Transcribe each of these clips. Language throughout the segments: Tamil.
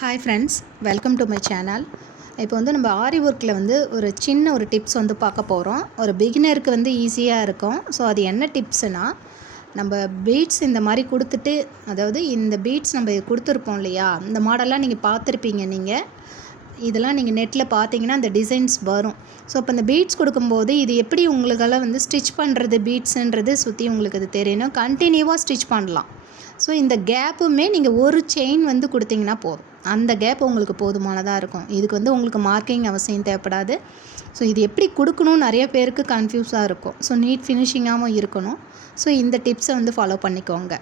Hi friends, welcome to my channel. இப்போ வந்து நம்ம ஆரி ஒர்க்கில் வந்து ஒரு சின்ன ஒரு டிப்ஸ் வந்து பார்க்க போகிறோம். ஒரு பிகினருக்கு வந்து ஈஸியாக இருக்கும். ஸோ அது என்ன டிப்ஸ்னால், நம்ம பீட்ஸ் இந்த மாதிரி கொடுத்துட்டு, அதாவது இந்த பீட்ஸ் நம்ம கொடுத்துருப்போம் இல்லையா, இந்த மாடல்லாம் நீங்கள் பார்த்துருப்பீங்க. இதெல்லாம் நீங்கள் நெட்டில் பார்த்தீங்கன்னா அந்த டிசைன்ஸ் வரும். ஸோ இப்போ இந்த பீட்ஸ் கொடுக்கும்போது இது எப்படி உங்களுக்கெல்லாம் வந்து ஸ்டிச் பண்ணுறது, பீட்ஸுன்றது சுற்றி உங்களுக்கு அது தெரியணும். கண்டினியூவாக ஸ்டிச் பண்ணலாம். ஸோ இந்த கேப்புமே நீங்கள் ஒரு செயின் வந்து கொடுத்தீங்கன்னா போதும். அந்த கேப் உங்களுக்கு போதுமானதாக இருக்கும். இதுக்கு வந்து உங்களுக்கு மார்க்கிங் அவசியம் தேவைப்படாது. ஸோ இது எப்படி கொடுக்கணும் நிறைய பேருக்கு கன்ஃபியூஸாக இருக்கும். ஸோ நீட் ஃபினிஷிங்காகவும் இருக்கணும். ஸோ இந்த டிப்ஸை வந்து ஃபாலோ பண்ணிக்கோங்க.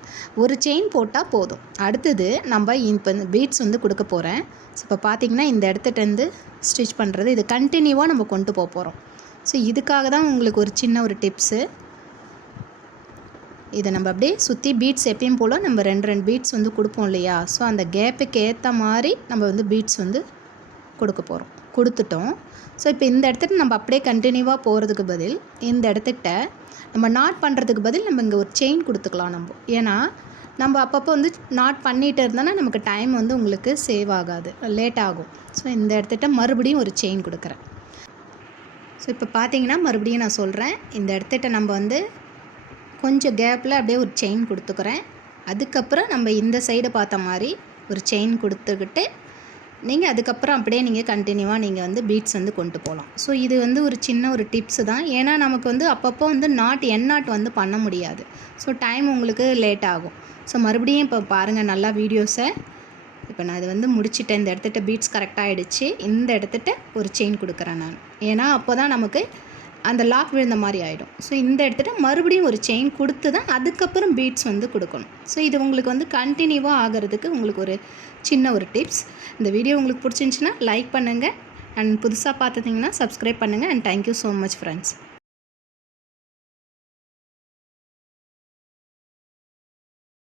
ஒரு செயின் போட்டால் போதும். அடுத்தது நம்ம இப்போ இந்த பீட்ஸ் வந்து கொடுக்க போகிறேன். ஸோ இப்போ பார்த்திங்கன்னா இந்த இடத்துட்டேருந்து ஸ்டிச் பண்ணுறது இது கண்டினியூவாக நம்ம கொண்டு போக போகிறோம். ஸோ இதுக்காக தான் உங்களுக்கு ஒரு சின்ன ஒரு டிப்ஸு. இதை நம்ம அப்படியே சுற்றி பீட்ஸ் எப்பயும் போல் நம்ம ரெண்டு பீட்ஸ் வந்து கொடுப்போம் இல்லையா. ஸோ அந்த கேப்புக்கு ஏற்ற மாதிரி நம்ம வந்து பீட்ஸ் வந்து கொடுக்க போகிறோம். கொடுத்துட்டோம். ஸோ இப்போ இந்த இடத்துக்கு நம்ம அப்படியே கண்டினியூவாக போகிறதுக்கு பதில் இந்த இடத்துக்கிட்ட நம்ம நாட் பண்ணுறதுக்கு பதில் நம்ம இங்கே ஒரு செயின் கொடுத்துக்கலாம். ஏன்னா நம்ம அப்பப்போ வந்து நாட் பண்ணிகிட்டு இருந்தோன்னா நமக்கு டைம் வந்து உங்களுக்கு சேவ் ஆகாது, லேட் ஆகும். ஸோ இந்த இடத்துக்கிட்ட மறுபடியும் ஒரு செயின் கொடுக்குறேன். ஸோ இப்போ பார்த்தீங்கன்னா மறுபடியும் நான் சொல்கிறேன், இந்த இடத்துக்கிட்ட நம்ம வந்து கொஞ்சம் கேப்பில் அப்படியே ஒரு செயின் கொடுத்துக்கிறேன். அதுக்கப்புறம் நம்ம இந்த சைடு பார்த்த மாதிரி ஒரு செயின் கொடுத்துக்கிட்டு நீங்கள் அதுக்கப்புறம் அப்படியே நீங்கள் கண்டினியூவாக நீங்கள் வந்து பீட்ஸ் வந்து கொண்டு போகலாம். ஸோ இது வந்து ஒரு சின்ன ஒரு டிப்ஸு தான். ஏன்னா நமக்கு வந்து அப்பப்போ வந்து என் நாட் வந்து பண்ண முடியாது. ஸோ டைம் உங்களுக்கு லேட் ஆகும். ஸோ மறுபடியும் இப்போ பாருங்கள் நல்லா வீடியோஸை. இப்போ நான் இது வந்து முடிச்சுட்டேன். இந்த இடத்துட்ட பீட்ஸ் கரெக்டாக ஆகிடுச்சு. இந்த இடத்துட்ட ஒரு செயின் கொடுக்குறேன் நான். ஏன்னா அப்போ தான் நமக்கு அந்த லாக் விழுந்த மாதிரி ஆகிடும். ஸோ இந்த இடத்துல மறுபடியும் ஒரு செயின் கொடுத்து தான் அதுக்கப்புறம் பீட்ஸ் வந்து கொடுக்கணும். ஸோ இது உங்களுக்கு வந்து கண்டினியூவாக ஆகிறதுக்கு உங்களுக்கு ஒரு சின்ன ஒரு டிப்ஸ். இந்த வீடியோ உங்களுக்கு பிடிச்சிருந்துச்சின்னா லைக் பண்ணுங்கள். அண்ட் புதுசாக பார்த்துட்டிங்கன்னா சப்ஸ்கிரைப் பண்ணுங்கள். And thank you so much friends.